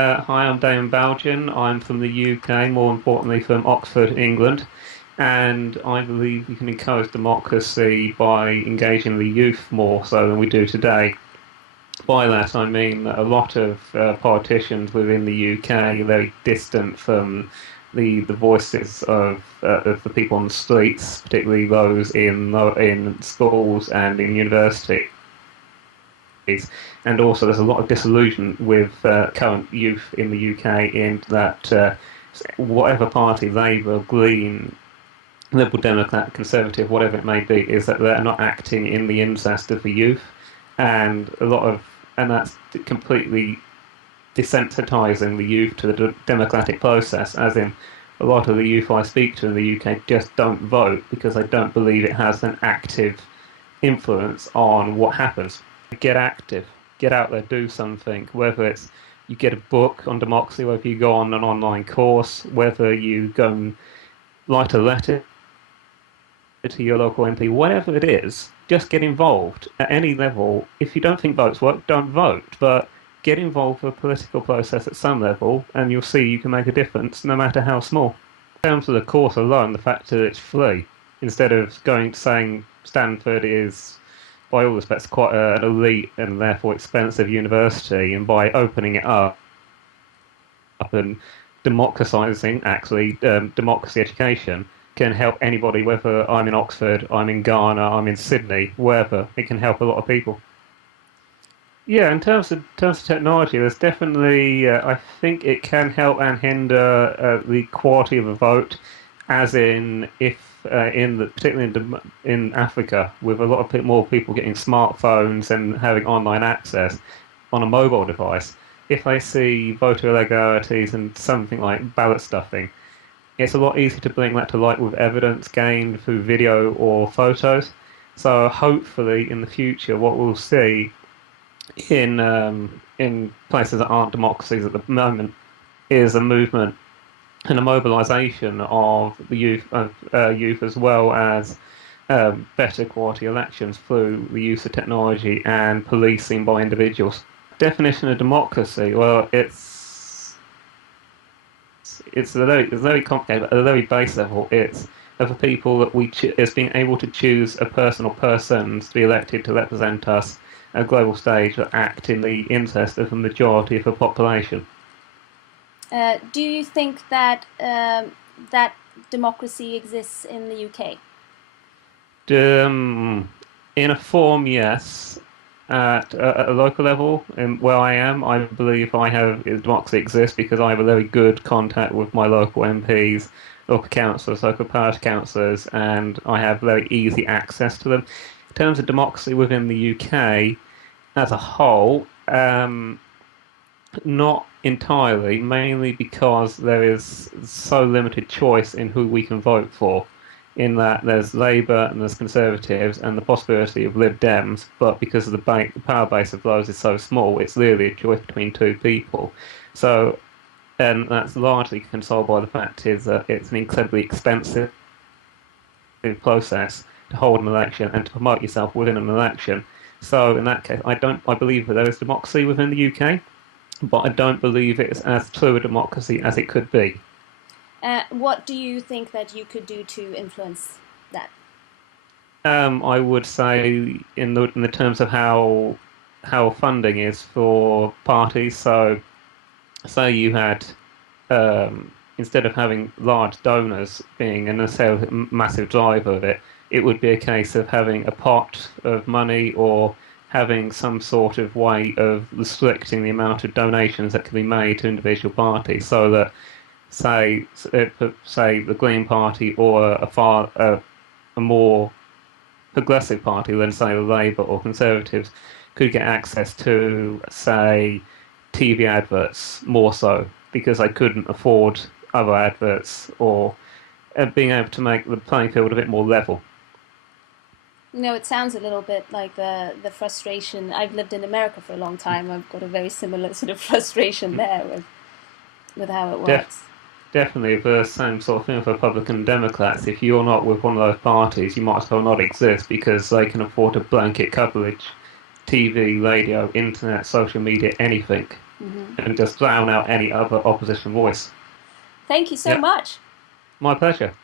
Hi, I'm Damon Belgian. I'm from the UK, more importantly from Oxford, England. And I believe we can encourage democracy by engaging the youth more so than we do today. By that, I mean that a lot of politicians within the UK are very distant from the voices of the people on the streets, particularly those in schools and in universities. And also, there's a lot of disillusion with current youth in the UK in that whatever party, Labour, Green, Liberal Democrat, Conservative, whatever it may be, is that they're not acting in the interest of the youth, and that's completely desensitizing the youth to the democratic process. As in, a lot of the youth I speak to in the UK just don't vote because they don't believe it has an active influence on what happens. Get active, get out there, do something. Whether it's you get a book on democracy, whether you go on an online course, whether you go and write a letter to your local MP, whatever it is, just get involved at any level. If you don't think votes work, don't vote, but get involved with the political process at some level, and you'll see you can make a difference, no matter how small. In terms of the course alone, the fact that it's free, instead of saying Stanford is, by all respects, quite an elite and therefore expensive university, and by opening it up and democratizing, actually, democracy education can help anybody, whether I'm in Oxford, I'm in Ghana, I'm in Sydney, wherever. It can help a lot of people. Yeah, in terms of technology, there's definitely I think it can help and hinder the quality of a vote, as in if particularly in Africa, with a lot of more people getting smartphones and having online access on a mobile device, if they see voter irregularities and something like ballot stuffing, it's a lot easier to bring that to light with evidence gained through video or photos. So hopefully in the future, what we'll see in places that aren't democracies at the moment is a movement and a mobilisation of the youth as well as better quality elections through the use of technology and policing by individuals. Definition of democracy, well, it's very complicated, but at a very base level, it's of people that it's being able to choose a person or persons to be elected to represent us at a global stage that act in the interest of the majority of the population. Do you think that that democracy exists in the UK? In a form, yes. At a local level, where I am, I believe democracy exists because I have a very good contact with my local MPs, local councillors, local parish councillors, and I have very easy access to them. In terms of democracy within the UK as a whole, not entirely, mainly because there is so limited choice in who we can vote for, in that there's Labour and there's Conservatives and the possibility of Lib Dems, but because of the power base of those is so small, it's really a choice between two people. So, and that's largely consoled by the fact is that it's an incredibly expensive process to hold an election and to promote yourself within an election. So in that case, I believe that there is democracy within the UK, but I don't believe it's as true a democracy as it could be. What do you think that you could do to influence that? I would say in the terms of how funding is for parties. So, say you had instead of having large donors being a necessarily massive driver of it, it would be a case of having a pot of money or having some sort of way of restricting the amount of donations that can be made to individual parties, so that say the Green Party or a more progressive party than say the Labour or Conservatives could get access to say TV adverts more so because they couldn't afford other adverts, or being able to make the playing field a bit more level. It sounds a little bit like the frustration. I've lived in America for a long time. I've got a very similar sort of frustration there with how it works. Definitely the same sort of thing for Republican and Democrats. If you're not with one of those parties, you might as well not exist because they can afford to blanket coverage, TV, radio, internet, social media, anything. and just drown out any other opposition voice. Thank you so Yeah, much. my pleasure.